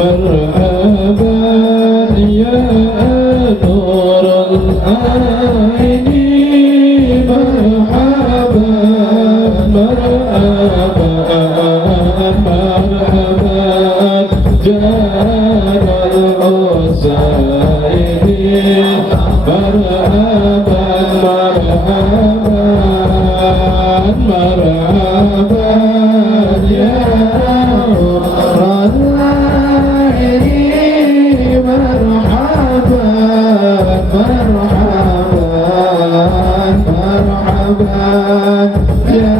مرحبا يا نور العين مرحبا مرحبا مرحبا جار الحسين مرحبا مرحبا مرحبا يا نور العين مرحبا مرحبا يا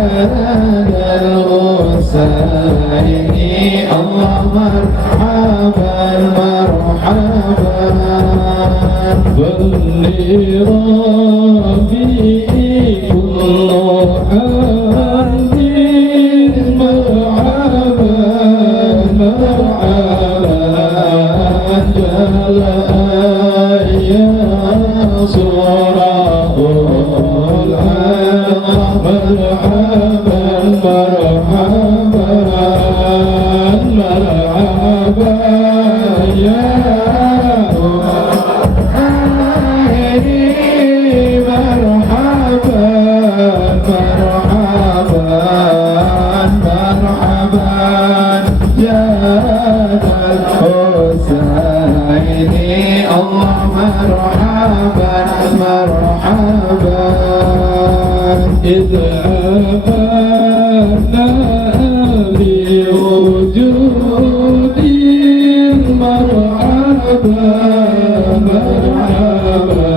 الحسين الله مرحبا مرحبا بالربيع كل حمد مرحبا مرحبا جل يا صورة مرحبا مرحبا مرحبا يا مرحبا مرحبا مرحبا يا الحسين الله مرحبا مرحبا إذ أبانا بوجودي مرحبا مرحبا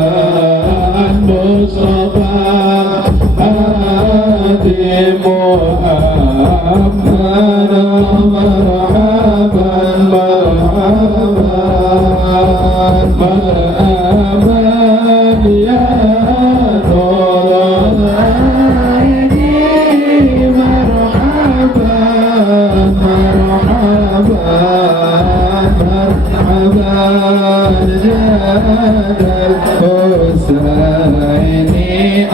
مصطفى هادي محمد مرحبا مرحبا مرحبا يا نور العين مرحبا مرحبا مرحبا جاد الحسين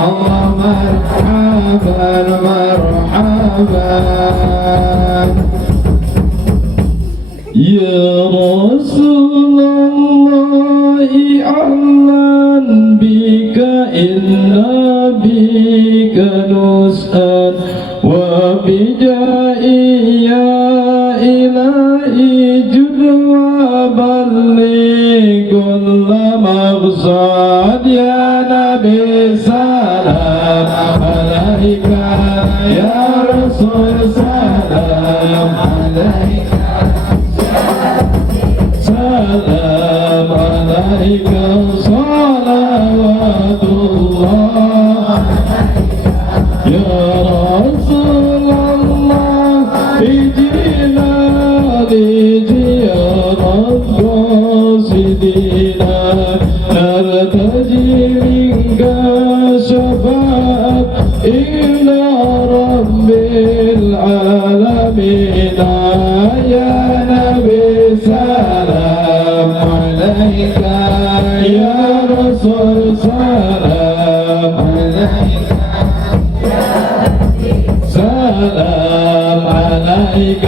الله مرحبا مرحبا يا رسول الله أهلا بك إنا بك نسأل وبجائي يا إلهي جد وبلغ كل مقصد يا نبي سلام عليك يا رسول سلام عليك سلام عليك صلوات الله يا رسول الله اجينا لزيارة قاصدينا نرتجي منك شفاعة إلى رب العالمين يا نبي سلام عليك يا رسول سلام عليك سلام عليك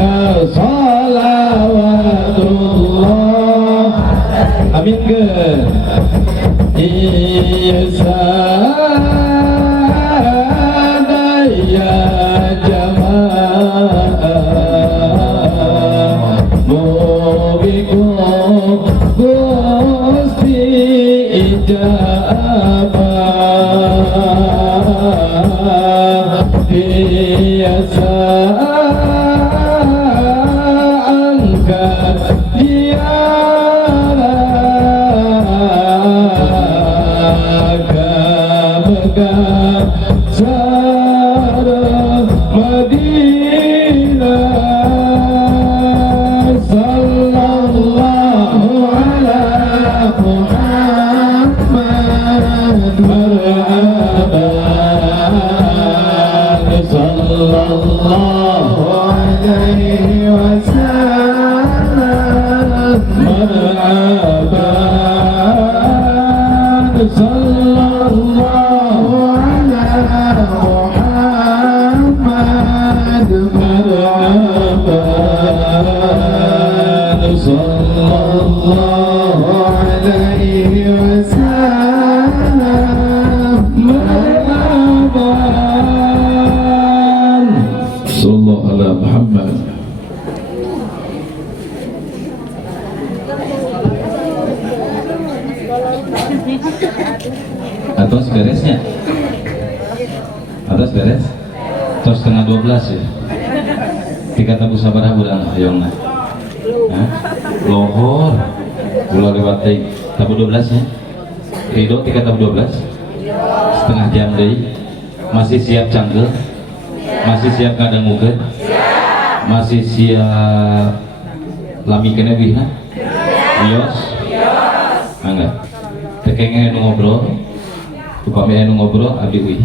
صلوات الله amin ke iya sadaya jamaah mubiku gusti ijabah biasa angkat dia مرحبا ala Muhammad. Atas beresnya? Atas beres? Terus setengah 12 ya? Tiga tabu sabarah bulan ayongna. Lohor gula lewat deh tabu 12 ya? Ridho tiga tabu 12? Setengah jam deh. Masih siap canggel? Masih siap ngadangukeun? Masih siap lami kene bihna? Bios? Enggak. Tekenge ngobrol. Upami anu ngobrol abdi euy.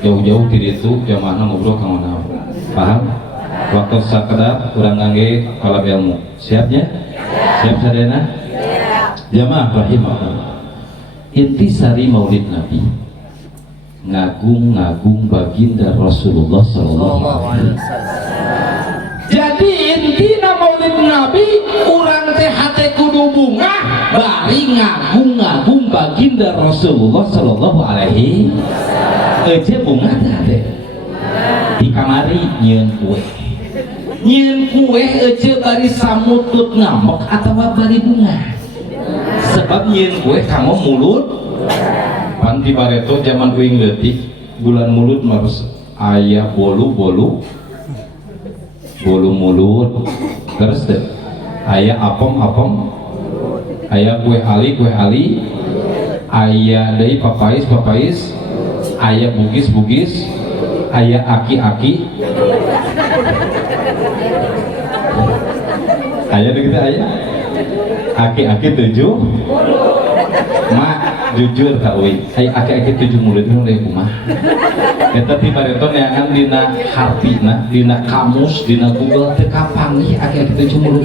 Jauh-jauh ti ditu jamaahna ngobrol ka mana. Paham? Waktu sakedap urang ngangge kolab ilmu. Siapnya? Siap sadena? Jamaah rahimakumullah. Intisari Maulid Nabi. Ngagung-ngagung baginda Rasulullah sallallahu alaihi wasallam. Jadi intina Maulid Nabi urang teh hate kudu bunga bari ngagung-ngagung baginda Rasulullah sallallahu alaihi wasallam. Ece bunga teh di kamari nyieun kue. Nyieun kue ece bari samutut ngambek atawa bari bunga. Sebab nyieun kue kamu mulut panti bareto zaman uing leutik bulan mulut harus aya bolu-bolu mulut terus deh aya apem aya kue ali aya deui papais aya bugis aya aki aya begitu aya aki 7 mak jujur kak Uy aki 7 mulut nu deui kumaha eta ti bareto neangan dina hartina dina kamus dina Google teu kapanggih aki 7 mulut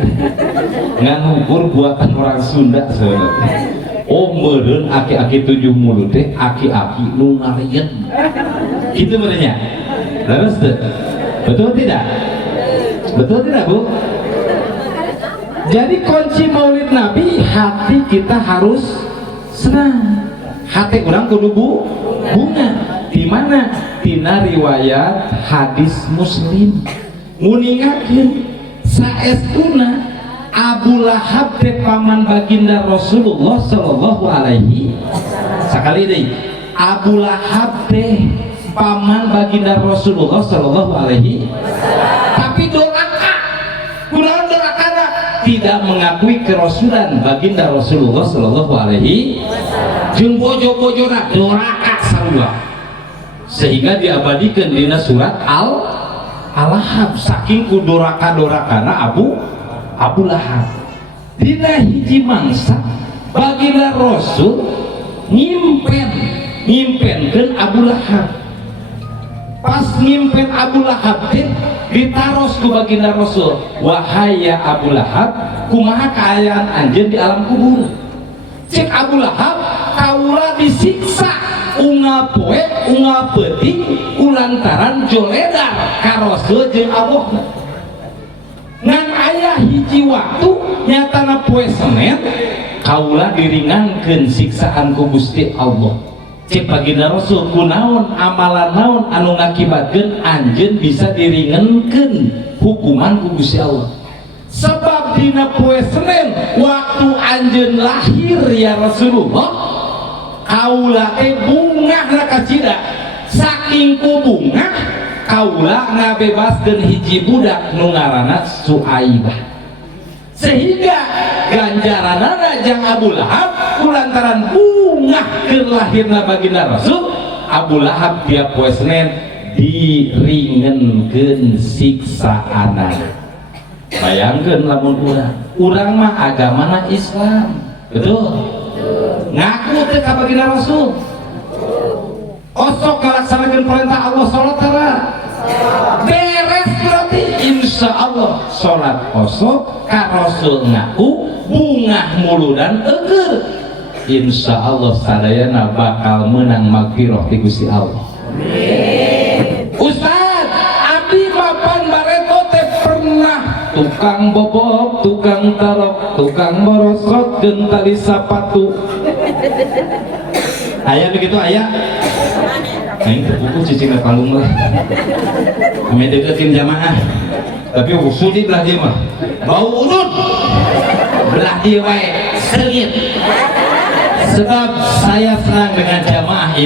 ngan ukur buatan orang Sunda sebenarnya. Oh meureun aki 7 mulut teh aki nu ngariet gitu benernya. Terus betul tidak Bu? Jadi kunci Maulid Nabi hati kita harus senang. Hati orang kudu bunga. Di mana? Tina riwayat hadis Muslim. Nguningakeun saestuna Abu Lahab teh paman baginda Rasulullah sallallahu alaihi sakali deui. Abu Lahab teh paman baginda Rasulullah sallallahu alaihi tapi doraka. Kunaon dorakana? Tidak mengakui kerasulan baginda Rasulullah sallallahu alaihi jeung bojo-bojona doraka sarua. Sehingga diabadikan dina surat Al-Lahab saking kudoraka-dorakana Abu Lahab. Dina hiji mangsa baginda Rasul nyimpenkeun Abu Lahab. Pas nyimpen Abu Lahab teh ditaros ku baginda Rasul. Wahai ya Abu Lahab, kumaha kaayaan anjeun di alam kubur? Cek Abu Lahab, kaula disiksa unga poe unga peuting kulantaran joledar ka Rasul jeung Allah. Ngan aya hiji waktu nyatana poe Senin kaula diringankeun siksaan ku Gusti Allah. Cek baginda Rasul kunaon amalan naon anu ngakibatkeun anjeun bisa diringankeun hukuman ku Gusti Allah. Sebab dina poe Senin waktu anjeun lahir ya Rasulullah kaula teh bungahna kacida saking ku bungah kaula ngabebaskeun hiji budak nu ngaranna Suaibah. Sehingga ganjaranana jang Abu Lahab kulantaran bungah keur lahirna baginda Rasul. Abu Lahab tiap poe Senin diringenkeun siksaana. Bayangkeun lamun urang mah agamana Islam. Betul? Ngaku teh ka baginda Rasul. Osok ngalaksanakeun perintah Allah salat tara. Beres berarti insya Allah salat osok ka Rasul ngaku bungah muludan eueur. Insya Allah sadayana bakal menang magfirah ti Gusti Allah. Amin. Ustaz, abdi mapan bareto teh pernah tukang bobok, tukang tarok, tukang borosot, jeung tali sapatu. Aya begitu aya? Aing buku cicing kalung lah. Ame deketin jamaah. tapi usudi belah dia mah bau udut belah dia baik sengit. Sebab saya senang dengan jamaah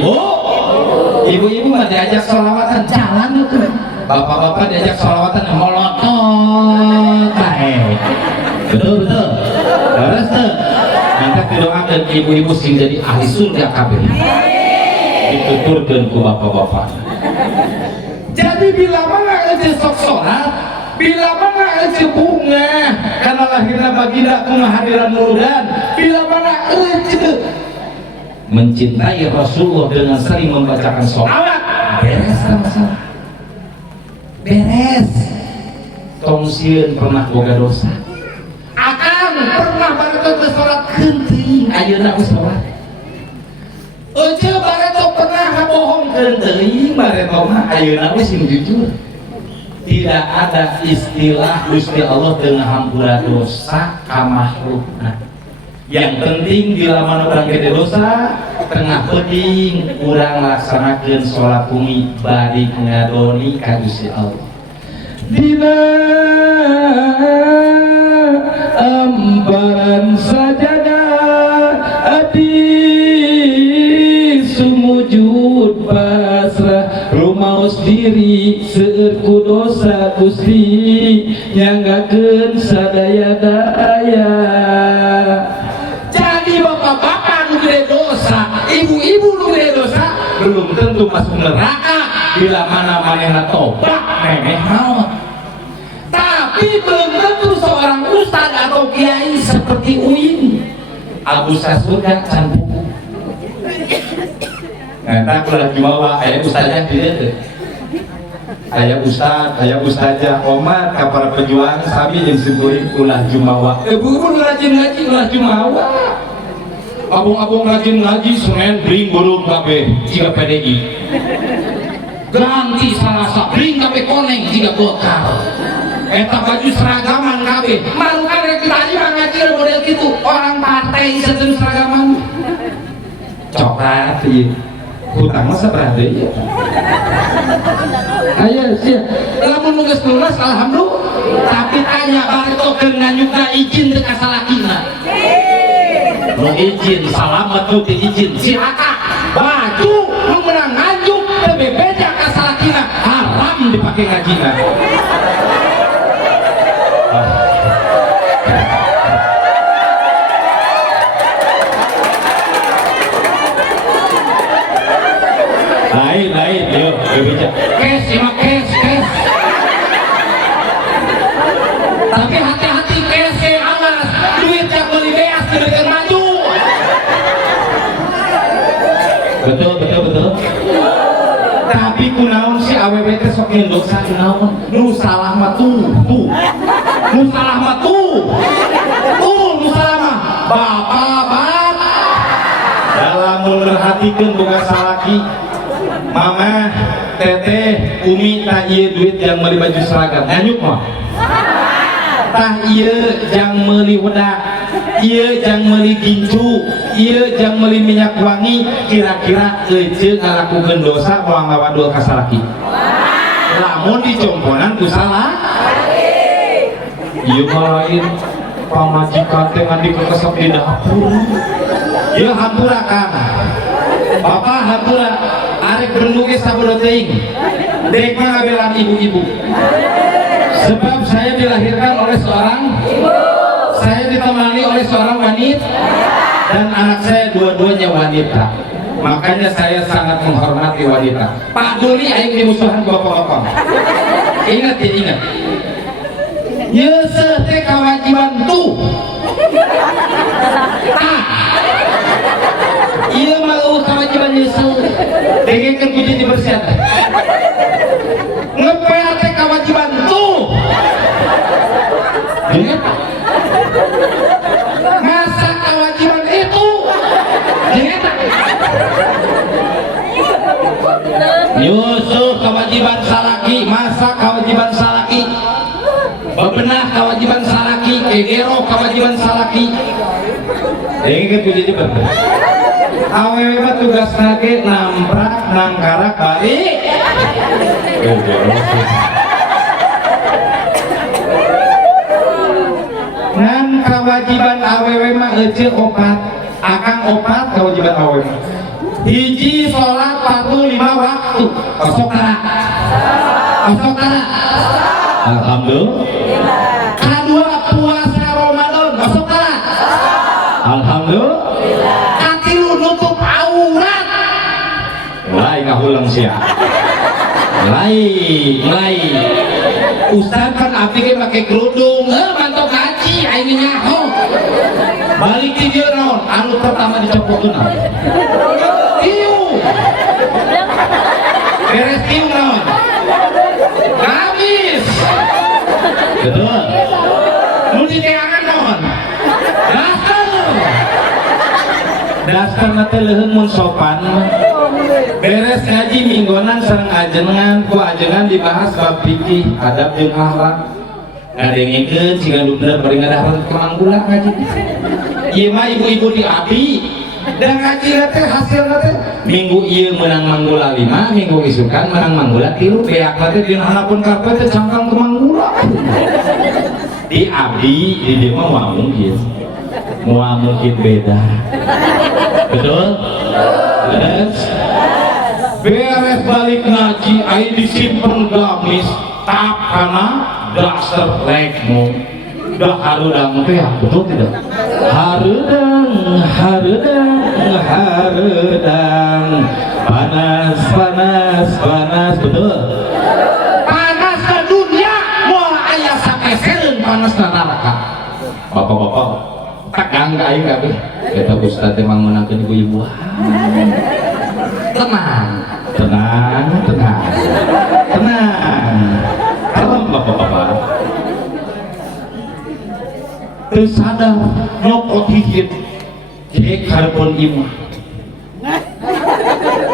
ibu-ibu mah diajak sholawatan jalan itu, bapak-bapak diajak sholawatan molotot betul terus tuh nanti didoakan ibu-ibu sing jadi ahli surga kabeh dituturkan ku bapak-bapak. Jadi bila mana aja sok sholat, bila mana aja bunga karena lahirnya baginda kehadiran nurudan, bila mana aja mencintai Rasulullah dengan sering membacakan sholawat, beres masalah, beres. Tongsian pernah boga dosa, akan pernah barato ke sholat kenting, ayeuna geus sholat. Ece barato pernah bohong kenting, barato mah ayeuna geus jujur. Tidak ada istilah Gusti Allah dengan hampura dosa ka makhlukna. Yang penting bila mana urang gede dosa, tengah penting urang laksanakeun sholat bumi bari ngadoni ka Gusti Allah. Dina amparan sajadah adi sumujud pasrah rumaos diri seueur ku dosa Gusti nyanggakeun sadaya daya. Jadi bapak-bapak nu gede dosa, ibu-ibu nu gede dosa belum tentu masuk neraka bila mana manehna tobat memeh maut. Tapi belum tentu seorang ustaz atau kiai seperti Uin Abu Sasurga can buku. Nah, kalau jumawa aya ustaznya dia teh. Aya ustaz, aya ustazah Omar ka para pejuang sami jeung simkuring ulah jumawa. Ibu-ibu rajin ngaji ulah jumawa. Abung-abung rajin ngaji Senin bring burung kabeh jiga PDI. Ganti Salasa bring kabeh koneng jiga Golkar. Eta baju seragaman kabeh. Malu kan kita aja ngaji model gitu. Orang partai sejenis seragaman. Coklat ieu. Hutang mah sabarah deui. Aya sia. Lamun nu geus lunas alhamdulillah. Tapi tanya bareto keur nganyukna izin teu ka salakina. Nu izin salamet nu teu izin silakan. Baju nu menang nganyuk teu bebeja ka salakina haram dipake ngajina. Lain, yuk, bebeja. Kes, ima kes. Tapi hati-hati kes, awas. Duit yang beli beas, duit yang maju. Betul. Tapi kunaon si AWW teh sok dosa kunaon? Nu salah mah tuh. Nu salah mah tuh. Nu salah mah bapak. Dalam merhatikeun boga salaki. Mama, teteh, umi tah ieu duit yang meuli baju seragam. Nganyuk mah. Tah ieu jang meuli wedak. Ieu jang meuli gincu, ieu jang meuli minyak wangi, kira-kira euceuk ngalakukeun dosa moal ngawadul ka salaki. Lamun dicomponan ku salah. Ieu mah lain pamajikan teh ngandi kekesep di dapur. Ieu hampura Kang. Bapak hampura arek bendu ge sabaraha teuing. Dek mah ngabelan ibu-ibu. Sebab saya dilahirkan oleh seorang ibu. Saya ditemani oleh seorang wanita dan anak saya dua-duanya wanita. Makanya saya sangat menghormati wanita. Pak Doli aing dimusuhan bapak-bapak. Ingat ya, ingat. Yeuseuh teh kewajiban tuh. Ieu mah kewajiban yeuseuh. Dengekeun puji dibersihan. Ngepel teh kewajiban tuh. Ingat. Masa kewajiban itu ingat. Yusuf kewajiban salaki, masa kewajiban salaki, bebenah kewajiban salaki, egero kewajiban salaki. Ingat puji dibersihan. Awewe mah tugas nage namprak nangkarak balik. kewajiban awewe mah ece opat akang opat kewajiban awewe hiji sholat fardu 5 waktu osokara alhamdulillah kedua puasa Ramadan osokara alhamdulillah katilu nutup aurat lain ngahulang sia lain Ustaz kan abdi ge make kerudung mantok ngaji aing nyaho balik di dieu naon anu pertama dicopokeun iu beres iu naon habis betul nu diteangan naon daster mah teh leuheung mun sopan beres ngaji minggonan sareng ajengan ku ajengan dibahas bab fikih adab jeung akhlak ngadengengkeun siga nu bener bari ngadahar ke manggula ngaji ieu mah ibu-ibu di abdi dan ngaji teh hasilna teh minggu ieu menang manggula 5 minggu isukan menang manggula 3 beak teh dina handapun kabeh teh cangkang ke manggula di abdi di dieu mah moal mungkin beda betul beres balik ngaji aing disimpen gamis tap kana daster lekmu dah harudang teh betul tidak harudang panas betul panas ke dunia moal aya sakesereun panas na neraka bapak-bapak tegang ka aing kabeh eta ustaz teh mang menangkeun ibu-ibu tenang bapak-bapak teu sadar nyokot hijit cek hareupeun imah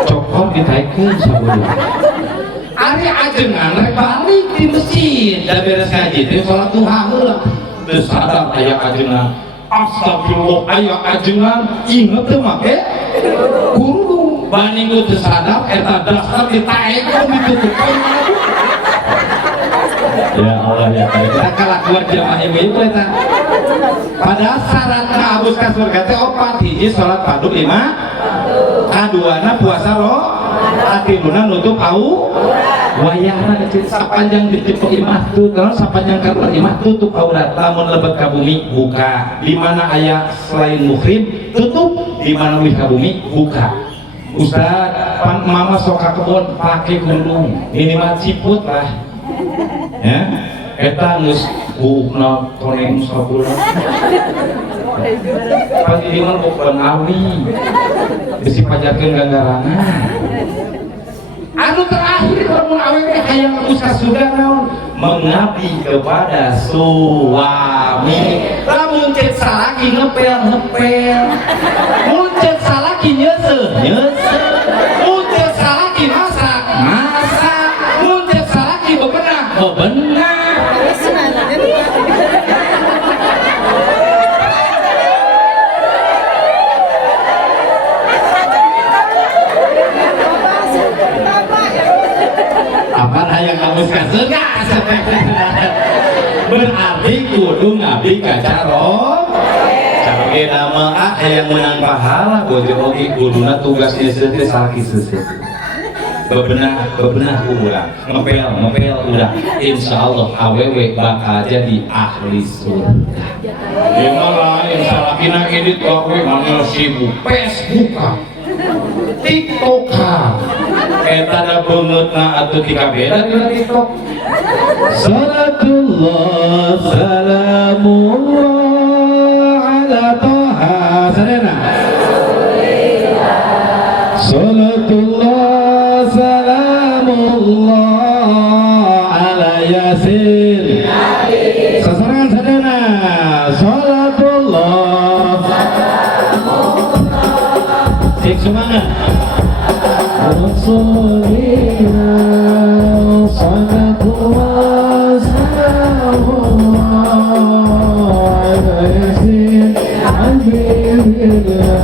cokot ditaikeun sabeureum ari ajengan rek balik di masjid da beres ngaji teh salat duha heula teu sadar aya ajengan astagfirullah aya ajengan inget teu make guru bani nu teu sadar eta dasar ditaikeun ditutupkeun ya Allah ya kita kalakuan jamaah ibu-ibu eta padahal syarat kaabus ka surga teh opat hiji salat fardu 5 kaduana puasa katiluna nutup wayahna sapanjang dicipok imah tuh terus sapanjang karena imah tutup aurat lamun lebet ka bumi buka di mana aya selain muhrim tutup di mana wih ka bumi buka Ustaz pan mama sok ka kebon pake kundung minimal ciput lah ya eta geus bukna koneng sabula pagi di mana bukan awi bisi pajakeun ganggarangan anu terakhir lamun awewe hayang ngebus ka surga naon mengabdi kepada suami lamun cek salaki ngepel mun cek salaki nyeuseuh mun cek salaki masak mun cek salaki bebenah apa hayang ngabus ka surga berarti kudu ngabdi ka carok carok nama hayang menang pahala bojo oge kuduna tugasnya seuteu salaki seuseuh bebenah urang ngepel urang insyaallah awewe bakal jadi ahli surga ieu mah lain salakina edit awewe mangel sibuk Facebook TikTok eta da beungeutna atuh ti kabeda dina TikTok salatullah salamullah ala toha sadena salatullah salamullah ala yasin sasarangan sadena salatullah cek semangat Rasulina salatullah salamullah ala yasin alhamdulillah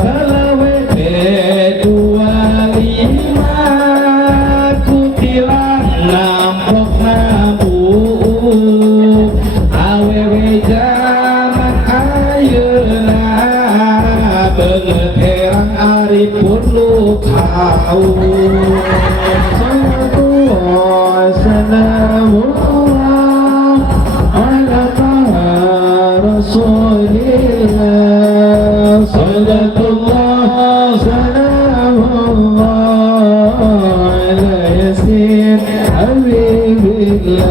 salawat dua lima kutilang nampok nabu awewe sekalipun luka Salamullah ala Rasulillah Salatullah salamullah ala yasin habibillah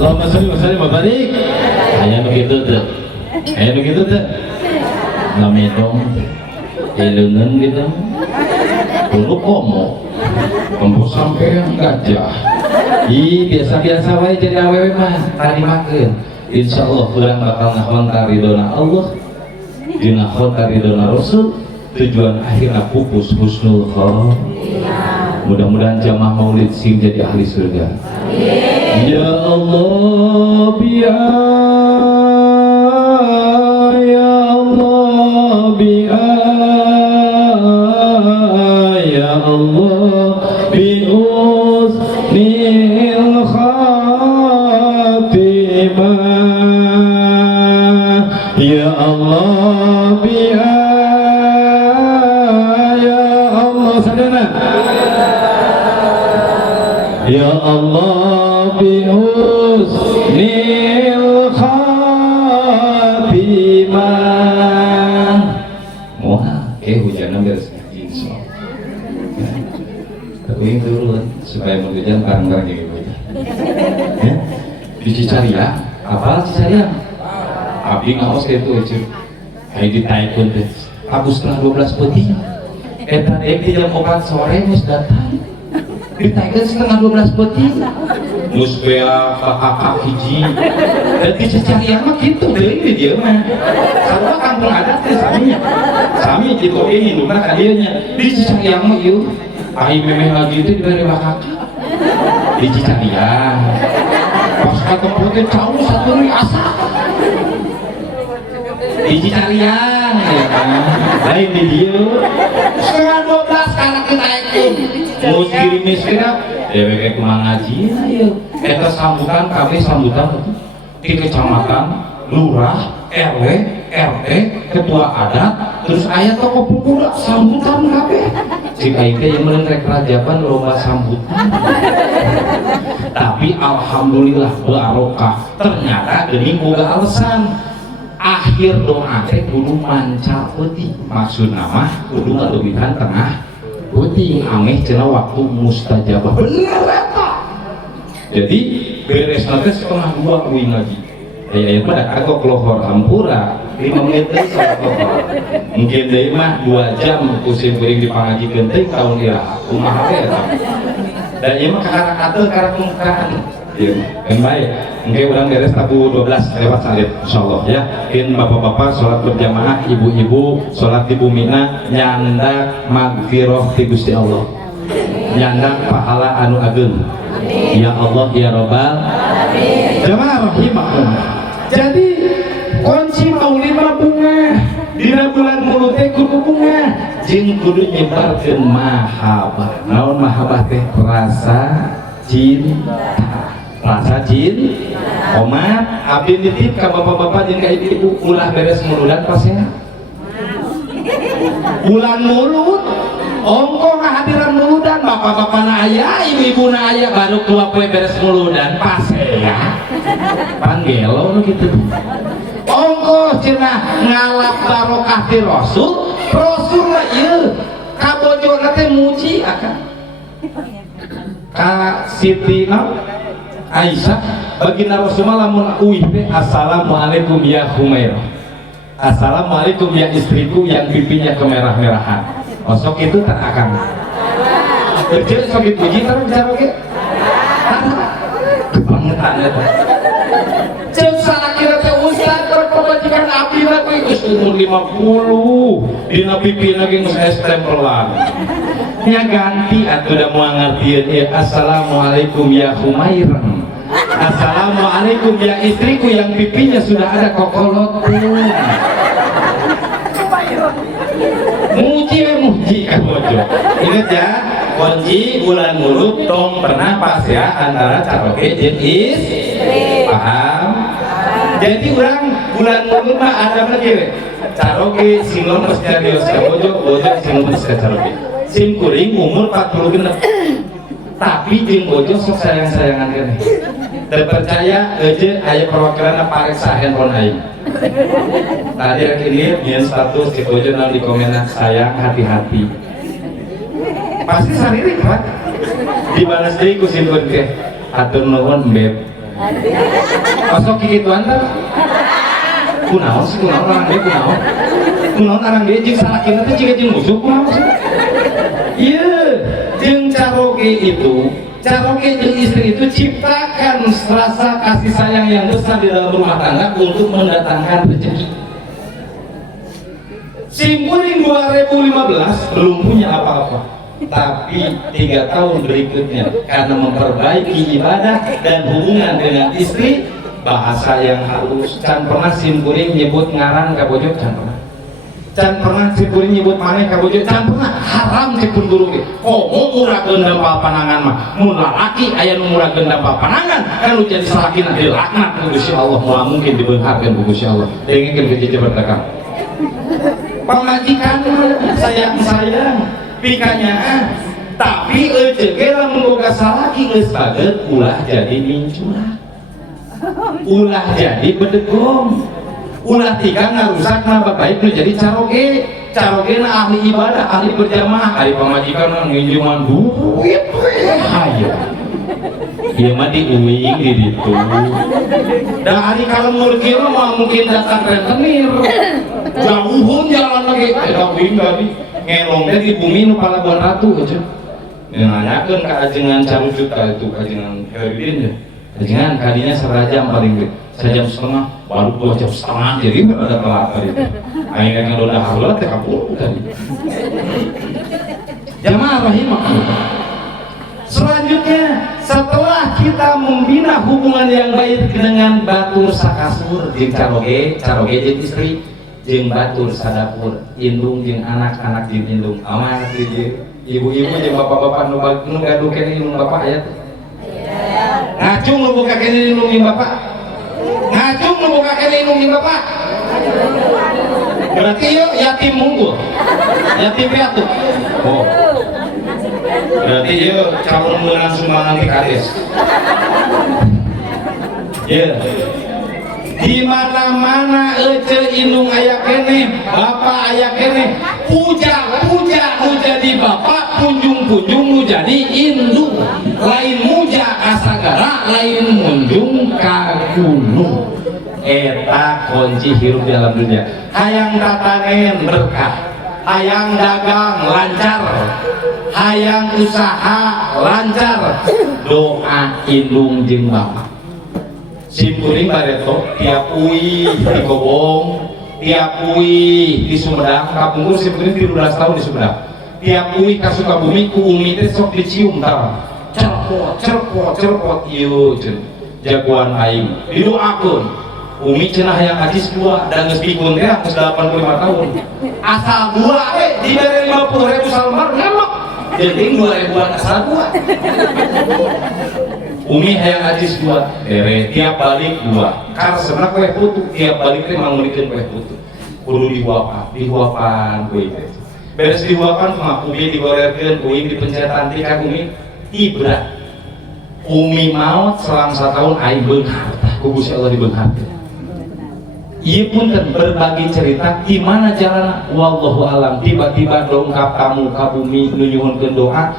Allahumma sholli wa sallim wa barik. Aya begitu tuh. Aya begitu tuh. Ngamedong eleungeun gitu. Dulu komo. Empuk sampean gajah. Biasa-biasa wae jadi awewe mah tadi makeun. Insyaallah urang bakal ngahon karidona Allah. Dina khon karidona Rasul. Tujuan akhirna pupus husnul khotimah. Mudah-mudahan jamaah maulid sing jadi ahli surga. Amin. Ya Allah biya ya Allah biya ya Allah biusnil khatimah ya Allah biya ya Allah sadana ya Allah bihusnil khatimah. Moha hujannya beres insyaallah. Tapi yang dulu supaya hujan bareng-bareng jadi hujan. Ya, di Cicaria, apa Cicaria? Abdi ngaos itu cuy. Kayak ditaikun teh. Abus setengah 12 putih. Eta dek di jam 4 sore mus datang. Ditaikun setengah 12 putih. Mus bea kakak hiji. Dan di Cicaria mah gitu deh di dia mah. Sarua kampung adat teh sami. Sami gitu ini lumah kadieunya. Di Cicaria mah ieu. Ai memeh lagi itu diberi kakak. Di Cicaria. Pas ketemu teh jauh satu ri asa. Di Cicaria ya kan. Lain di dia. Setengah 12 karena kita itu. Mau kirimis kira dewek kumaha ngaji ayo. Eta sambutan kami sambutan di kecamatan, lurah, RW, RT, ketua adat, terus aya tokoh pemuda sambutan kabeh. Cik aing teh yang meureun rek rajaban lomba sambutan. Tapi alhamdulillah barokah. Ternyata geuning boga alasan. Akhir doa teh kudu mancal peuting. Maksudna mah kudu ngalebihan tengah peuting ameh cenah waktu mustajabah. Bener eta. Jadi beres nanti setengah 2 uing lagi. Aya mah dak kagok lohor hampura 5 menit deui salat lohor. Mungkin deui mah 2 jam kusim kuring dipangajikeun teh taun iraha. Kumaha teh eta. Dan ieu mah karakter karakmukaan. Ieu kan bae. Engke urang beres tabu 12 lewat salit insyaallah ya. In bapak-bapak salat berjamaah, ibu-ibu salat di bumina nyandak magfirah ti Gusti Allah. Nyandak pahala anu ageung. Ya Allah ya Rabbal alamin. Jamaah rahimakumullah. Jadi kunci maulid mah bunga. Dina bulan mulut teh kudu bunga. Jeung kudu nyebarkeun mahabbah. Naon mahabbah teh? Rasa cinta. Rasa cinta. Omat abdi nitip ka bapak-bapak jeung ka ibu-ibu ulah beres muludan pas ya. Bulan mulut ongko ngahadiran muludan bapak-bapak na aya ibu-ibu na aya baru keluar kue beres muludan pas ya panggelo gitu ongko cenah ngalap barokah ti Rasul lah ieu kabojona teh muji akan ka Siti Aisyah baginda Rasulullah lamun uih teh assalamualaikum ya Humairah, assalamualaikum ya istriku yang pipinya kemerah-merahan. Osok itu tak akan kecil sakit puji terus bicara ke kebangetan itu cek salah kira teh ustad terus pembajikan abdi lagi geus umur 50 dina pipi lagi geus estempelan nya ganti atuh da moal ngartieun ieu assalamualaikum ya Humairah, assalamualaikum ya istriku yang pipinya sudah ada kokolotun. Muji kabojo. Ingat ya, kunci bulan mulut tong pernah pas ya antara caroke jeung istri. Paham? Jadi orang bulan mulur mah ada lagi caroge singon pas jadios ka bojo singon pas ka caroge sim kuring umur 40 genep tapi jeung bojo sok sayang-sayangan keneh teu percaya eueuh aya perwakilan pareksa handphone aing tadi rek ini nyeun status di bojo naon di komenna sayang hati-hati pasti saririk kan dibalas deui ku sim kuring teh atur nuhun beb kosok kikituan teh kunaon sih kunaon orang dia kunaon orang dia jeung salakina teh jiga jeung musuh kunaon sih iya jeung caroge jeung istri itu ciptakan rasa kasih sayang yang besar di dalam rumah tangga untuk mendatangkan rezeki. Simkuring 2015 belum punya apa-apa tapi 3 tahun berikutnya karena memperbaiki ibadah dan hubungan dengan istri bahasa yang halus can pernah simkuring nyebut ngaran ka bojo can pernah simkuring nyebut maneh ka bojo can pernah haram cek pun guru ge murah gendam panangan mah mun lalaki aya nu murah gendam panangan kan lu jadi salakina dilaknat ku Gusti Allah moal mungkin dibeungharkeun ku Gusti Allah dengekeun ke jabat dakang pamajikan sayang pikanya tapi eueuh ge lamun boga salaki geus bageut ulah jadi mincurah ulah jadi bedegong ulah tiga ngarusak nama baik nu jadi caroge na ahli ibadah ahli berjamaah ahli pamajikan nginjuman duit ayo ieu mah diuing di ditu da hari kalembur kieu mah mungkin datang rentenir jauhun jalan lagi da uing gadi ngelong teh di bumi nu palabuhan ratu aja nanyakeun ka ajengan carucut ka itu ajengan Heridin ya ajengan kadinya 1 jam paling gede 1,5 jam baru 2,5 jam jadi ada telat itu aing yang udah halat teh kapur tadi jamaah rahimakumullah. Selanjutnya setelah kita membina hubungan yang baik dengan batur sakasur jeung caroge jeung istri jeung batur sadapur indung jeung anak-anak jeung indung amat ibu-ibu jeung bapak-bapak nu gaduh keneh indung bapak aya teh ngacung nu buka keneh indung bapak ngacung nu buka keneh indung bapak berarti yuk yatim unggul yatim piatu berarti yuk calon menang sumbangan di kades di mana-mana ece indung aya keneh bapak aya keneh puja nu jadi bapak punjung nu jadi indung lain muja kasagara lain munjung ka gunung eta kunci hirup di alam dunia hayang tatanen berkah hayang dagang lancar hayang usaha lancar doa indung jeung bapak simkuring bareto tiap uwi di Gobong tiap uwi di Sumedang kapungkur simkuring 13 tahun di Sumedang tiap uwi ka Sukabumi ku umi teh sok dicium tah cerpot ieu jagoan aing didoakeun umi cenah hayang ajis 2 dan geus pikun teh geus 85 tahun asal 2 dibere 50.000 salmar nembak jadi 2.000-an asal 2 umi hayang ajis 2 bere tiap balik 2 karena sebenarnya kue putu tiap balik teh mangulikeun kue putu kudu dihuapan kue teh beres dihuapan mah umi digorerkeun uing dipencetan ti ka umi tibra umi maot selang 1 tahun aing beunghar ku Gusti Allah dibeungharkeun ieu punten berbagi cerita di mana jalan wallahu alam tiba-tiba dongkap tamu ka bumi nu nyuhunkeun doa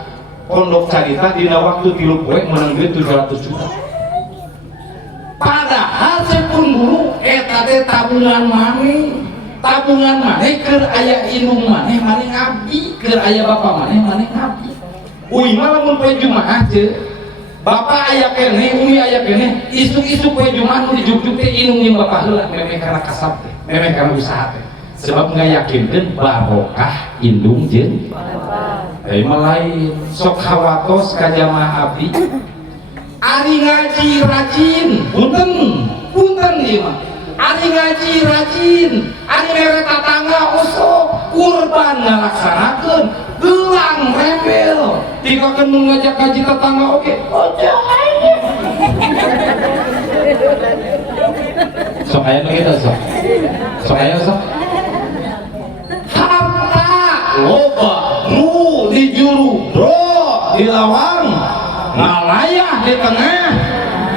pondok carita dina waktu 3 poe menang duit 700 juta padahal sepun guru eta teh tabungan maneh keur aya indung maneh ngabdi keur aya bapak maneh ngabdi uing mah lamun poe Jumaah teh bapak aya keneh umi aya keneh isuk-isuk poe Jumaah nu dijuk-juk teh indung jeung bapak heula memeh kana kasab teh memeh kana usaha teh sebab ngayakinkeun barokah indung jeung lain sok hawatos ka jamaah abdi ari ngaji rajin punten ieu mah ari ngaji rajin ari mere tatangga usuk kurban ngalaksanakeun gelang rembel tika keun ngajak kaji tetangga oke sok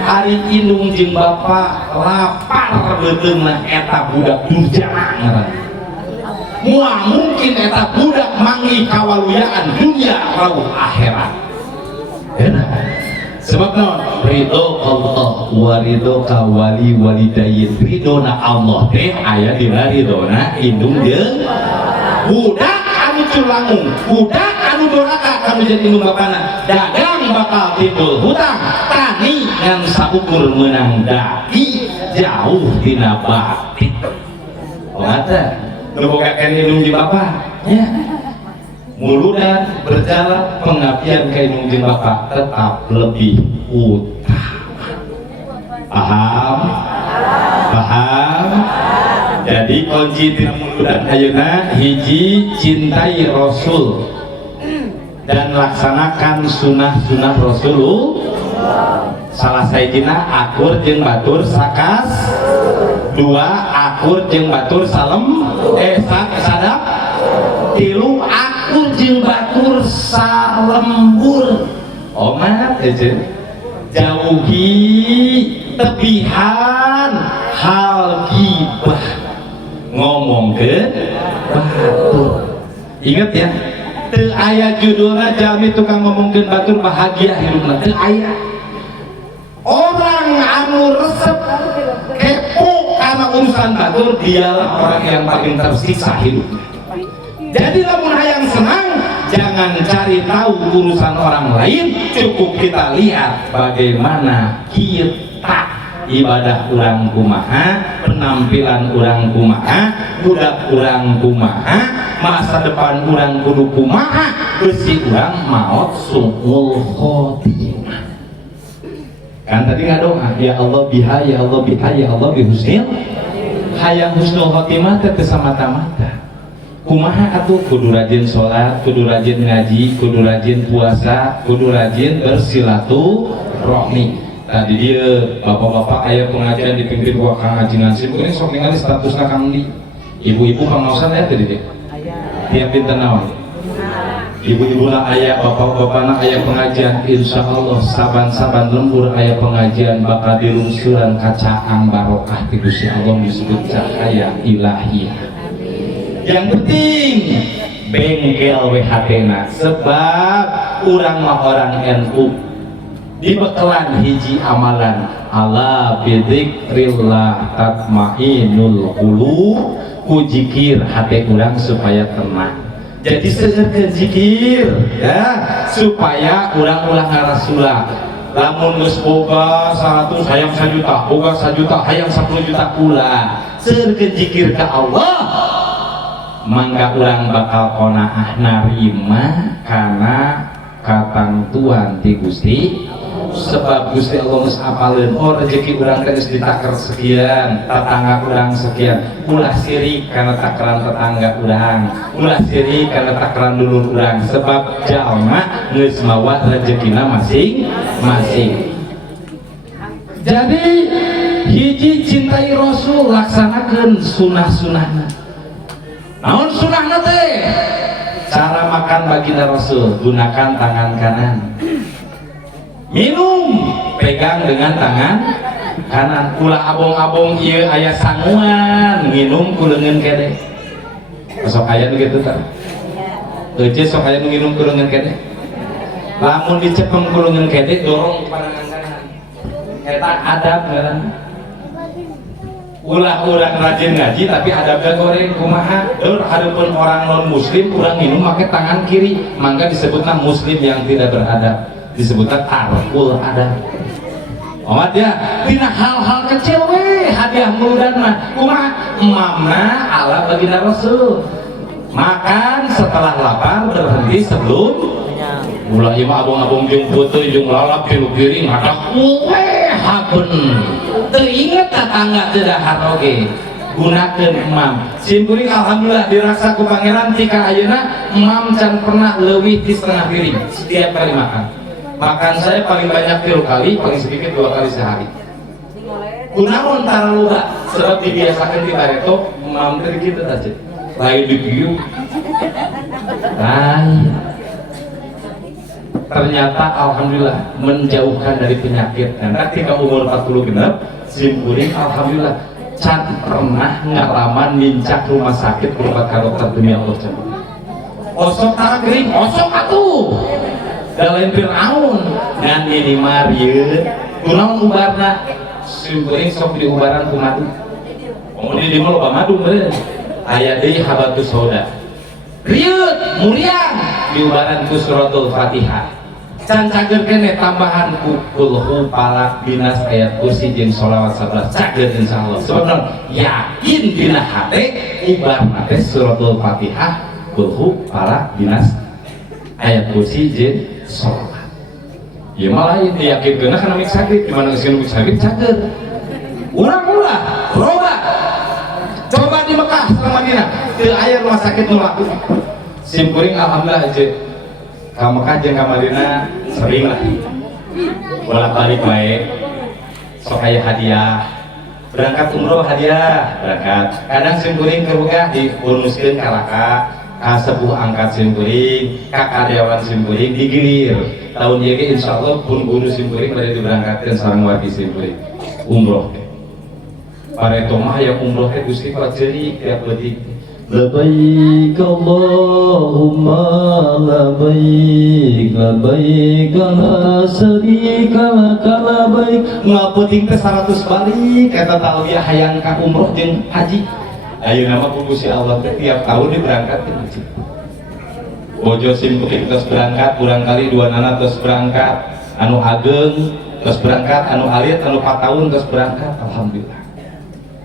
Ari indung jeung bapa lapar beuteungna eta budak durjana ngaran. Moal mungkin eta budak manggih kawaluyaan dunia rauh akhirat. Enak. Sebab naon? Ridho Allah wa ridho ka wali walidayin. Ridona Allah teh aya dina ridona indung jeung budak anu culangung, budak anu durhaka kanu jadi indung bapana. Dagang bakal timbul hutang, tani ngan saukur meunang dai jauh dina batik. Ongata nu boga kene indung jeung bapa nya. Muludan berjalan pengabdian ka indung jeung bapa tetap lebih utama. Paham? Paham? Jadi kunci tina muludan ayeuna hiji cintai Rasul dan laksanakan sunnah-sunnah Rasulullah. Salah sayjina akur jeung batur sakas, dua akur jeung batur salem sadap, tilu akur jeung batur salembur. Omat ejeun jauhi tebihan hal gibah ngomongkeun batur. Ingat ya, teu aya judulna jalmi tukang ngomongkeun batur bahagia hidupna, teu aya. Orang anu resep kepo karena urusan batur dialah orang yang paling tersiksa hidupnya. Jadi lamun hayang senang jangan cari tahu urusan orang lain, cukup kita lihat bagaimana kita ibadah urang kumaha, penampilan urang kumaha, budak urang kumaha, masa depan urang kudu kumaha, besi urang maot suul khotimah. Kan tadi ngadoa, ya Allah biha, ya Allah biha, ya Allah bihusnil. Hayang husnul khotimah teh teu samata-mata. Kumaha atuh kudu rajin sholat, kudu rajin ngaji, kudu rajin puasa, kudu rajin bersilaturahmi. Tadi dia bapak-bapak aya pengajian dipimpin ku Kang Haji Nasib, ini sok ningali statusna Kang Di. Ibu-ibu pangaosan aya teh dia. Tiap dinten naon? Ibu-ibu na aya, bapak-bapakna aya pengajian, insyaallah saban-saban lembur aya pengajian bakal dirungsuran kacaang barokah ti Gusti Allah disebut cahaya ilahiyah. Yang penting bengkel WHT-na sebab urang mah orang NU dibekelan hiji amalan ala bidzikrillah tatmainul qulub ku zikir hati urang supaya tenang. Jadi seueur zikir ya supaya urang ulah ngarasula. Lamun geus boga 100 hayang 1 juta, boga 1 juta hayang 10 juta pula. Seueur zikir ka Allah mangga urang bakal qanaah narima kana katantuan ti Gusti. Sebab Gusti Allah geus apaleun oh rezeki urang teh geus ditaker sekian, tetangga urang sekian, ulah sirik kana takaran tetangga urang, ulah sirik kana takaran dulur urang, sebab jalma geus mawa rezekina masing-masing. Jadi hiji cintai Rasul, laksanakeun sunah-sunahna. Naon sunahna teh? Cara makan baginda Rasul, gunakan tangan kanan. Minum, pegang dengan tangan kanan. Ulah abong-abong ieu aya sanguan, minum ku leungeun kene. Sok aya nu kitu tah. Euceus sok aya nu nginum ku leungeun kene. Lamun dicepeng ku leungeun kene dorong pandangan kanan. Eta adab ngaran. Ulah urang rajin ngaji tapi adabna goreng kumaha? Dur hadeupeun orang non muslim urang minum make tangan kiri, mangga disebutna muslim yang tidak beradab. Disebutkan tarkul adab. Omat ya, tina hal-hal kecil we hadiah muludan mah kumaha? Mamna ala baginda Rasul. Makan setelah lapar, berhenti sebelum ulah ieu mah abong-abong jeung puteuy jeung lalap pilu piring hadak we haben. Teu inget tatangga teu dahar oge. Gunakeun emam. Simkuring alhamdulillah dirasa ku pangeran tika ayeuna emam can pernah leuwih ti setengah piring setiap kali makan. Makan saya paling banyak 3 kali, paling sedikit 2 kali sehari. Kunaon tara luba sebab dibiasakeun ti bareto emam teh kitu aja. Lain di kieu. Lain. ternyata alhamdulillah menjauhkan dari penyakit. Nah, ketika umur 40 genap simkuring alhamdulillah can pernah ngalaman mincak rumah sakit berobat ka dokter dunia Allah can. Osok tagring, osok atuh. Da lain Firaun ngan ini Maria, kunaon ubarna simkuring sok diubaran ku madu. Kemudian di loba madu bener. Aya deui habatus sauda. Rieut muriang diubaran ku suratul Fatihah. Can cager kene tambahan ku kulhu palak dinas ayat kursi jeung sholawat 11 cager insyaallah. Sebab naon? Yakin dina hate ubarna teh suratul Fatihah kulhu palak dinas ayat kursi jeung sholawat. Ya malah diyakinkeun kana mik sakit gimana geus mik sakit cager. Urang ulah berobat. Coba di Mekah sama Madinah teu aya rumah sakit nu laku. Simkuring alhamdulillah aja ka Mekah jeung ka Madinah sering lah bolak-balik wae sok aya hadiah berangkat umroh hadiah berangkat kadang simkuring kebuka dibonuskeun ka laka ka sepuh angkat simkuring ka karyawan simkuring digilir tahun ieu ge insyaallah pun guru simkuring bade diberangkatkeun sareng wargi simkuring umroh pareto mah yang umroh teh Gusti paceurik tiap leutik labbaik Allahumma labbaik labbaik la syarika laka labbaik ngapeting teh 100 balik eta talbiyah hayang ka umroh jeung haji ayeuna mah ku Gusti Allah teh tiap tahun diberangkatkeun haji bojo simkuring terus berangkat urang kali dua nana terus berangkat anu ageng terus berangkat anu alit anu 4 tahun terus berangkat alhamdulillah.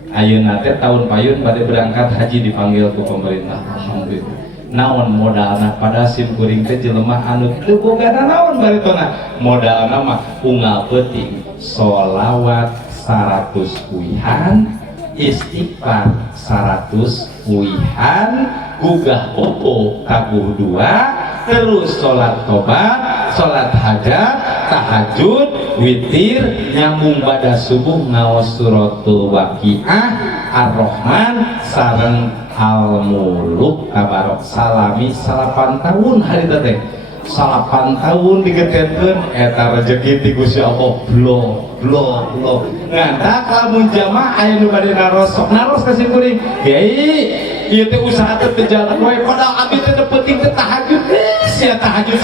Ayeuna teh tahun payun bade berangkat haji dipanggil ku pemerintah alhamdulillah. Naon modalna pada simkuring teh jelema anu teu boga naon baretona modalna mah unggal peuting sholawat 100 uihan istighfar 100 uihan gugah popo tabuh 2 terus sholat tobat sholat hajat tahajud witir nyambung pada subuh ngaos suratul waqiah ar-rahman sareng al-muluk tabarok salami 8 tahun hari teh 8 tahun digeterkeun eta rezeki ti Gusti Allah blok ngandak lamun jamaah aya nu bade naros ka simkuring kiai ieu teh usaha teh jalan wae padahal abdi teh penting teh tahajud sia tahajud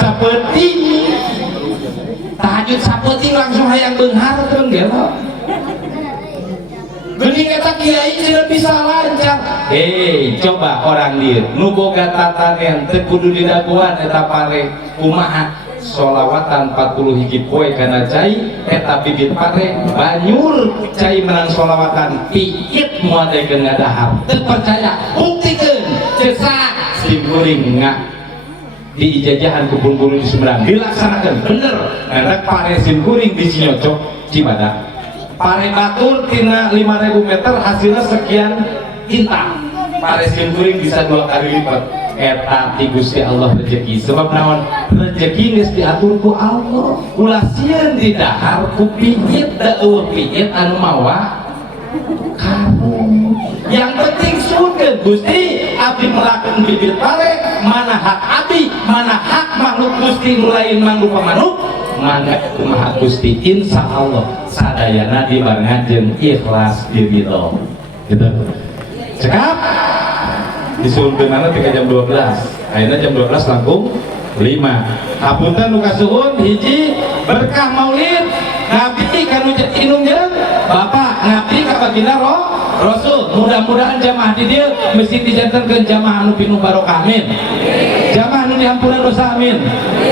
sapenting langsung hayang beunghar teh gelo geuning eta kiai tidak bisa lancar coba orang dieu nu boga tatanean teu kudu didaguan eta pare kumaha sholawatan 40 hiji poe kana cai eta bibit pare banyur cai menang sholawatan piit moadekeun ngadahar teu percaya buktikeun ceuk simkuring di ijajahan kebun bulu di Sumedang dilaksanakan bener ngandak pare simkuring di Cinyocok Cibadak pare batur tina 5.000 meter hasilnya sekian kintal pare simkuring bisa 2 kali lipat eta ti Gusti Allah rezeki sebab naon rezeki geus diatur ku Allah ulah sieun di dahar ku pijit da eueuh pijit anu mawa karung yang penting surga Gusti abdi melakukan bibir pare mana hak abdi mana hak makhluk Gusti nu lain mangrupa manuk mangga kumaha Gusti insyaallah sadayana dibarengan jeung ikhlas diridho gitu cekap disuruhkeunana tika jam 12 ayeuna jam 12 langkung 5 hapunten nu kasuhun hiji berkah maulid ngabdi ka nu inung jeung bapak ngabdi ka baginda Rasul mudah-mudahan jamaah di dieu mesti dijantenkeun jamaah anu pinuh barokah amin jamaah anu dihampuran dosa amin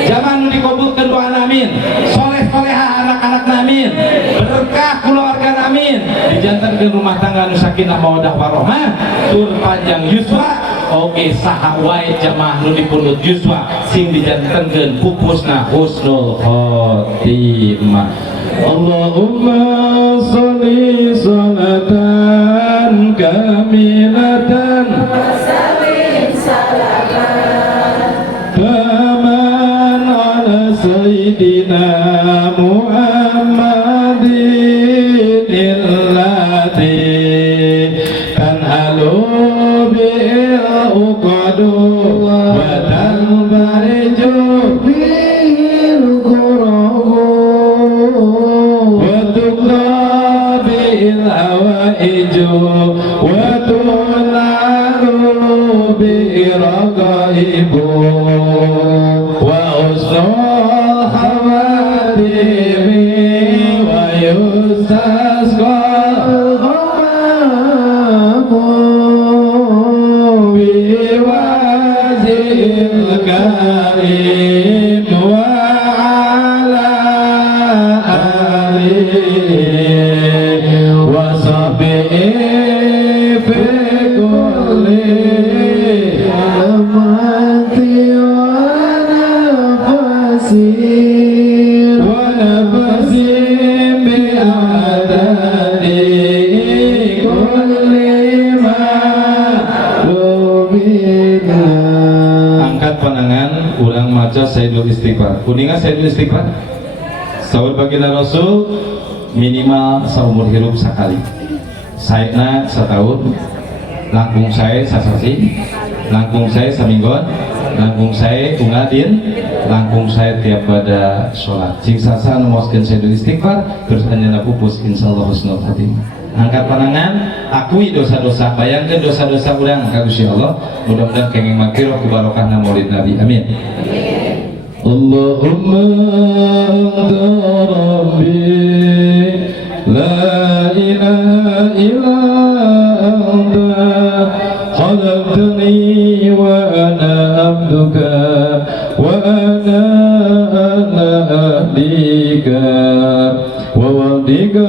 jamaah anu dikabulkeun doana amin soleh-solehah anak-anak amin berkah keluarga amin dijantenkeun rumah tangga anu sakinah mawaddah warahmah tur panjang yuswa oke saha wae jamaah nu dipundhut yuswa sing dijantenkeun pupusna husnul khotimah Allahumma sholli sholatan kamilatan wa sallim salaman taman ala sayyidina Muhammadin illati tanhalu bil uqadu wa tanbariju bil wa tunaru bi raqaibu wa usul hawadimi wa yustasqa ghamamu bi wazil karim wa ala alihi wa sahbihi fi kulli amati wa nafasi wa nafasi bi adadi kulli ma'lumina. Angkat pandangan, ulang maca Sayyidul Istighfar. Kuningan Sayyidul Istighfar. Saur baginda Rasul minimal seumur hidup sekali. Saena setahun, langkung saya sasasi, langkung saya saminggon, langkung saya ungadin, langkung saya tiap pada sholat. Sing sasa numuskeun Sayyidul Istighfar terus anjeunna pupus insyaallah husnul khotimah. Angkat pandangan, akui dosa-dosa, bayangkan dosa-dosa urang ka Gusti Allah. Mudah-mudahan kenging maghfirah ku barokahna Maulid Nabi. Amin. Allahumma anta rabbi la ilaha illa anta khalaqtani wa ana abduka wa ana ahlika wa wadika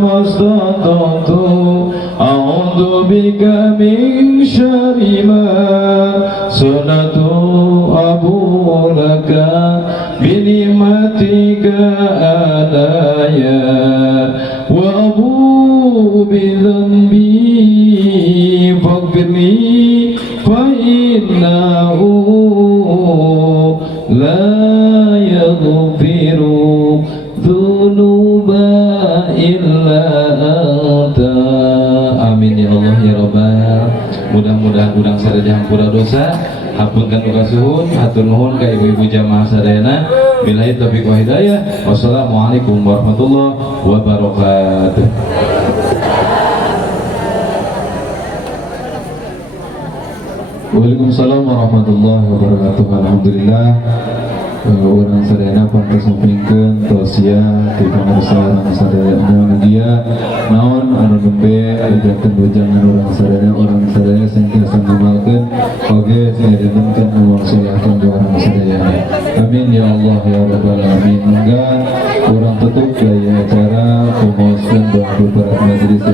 mastata'tu a'udhu bika min syarri ma sunatu abu laka binimatika alaya wa abu bidhanbi faghfirli fa innahu la yaghfiru dzunuba illa anta. Amin ya Allah ya Rabbal. Mudah-mudahan udang sadaya hampura dosa, hapunkan duka suhun, hatur nuhun ka ibu-ibu jamaah sadayana. Billahi taufiq wa hidayah. Wassalamualaikum warahmatullahi wabarakatuh. Waalaikumsalam warahmatullahi wabarakatuh. Alhamdulillah. Orang sadayana pantas ngumpulkeun tausiah ti pamirsa orang sadayana dia naon anu nembe ajakeun bujangan orang sadayana sentiasa ngamalkeun oge saedankeun anu salehkeun ka orang sadayana. Amin ya Allah ya rabbal alamin. Mangga urang tutup gaya acara pemoskeun doa beberapa majelis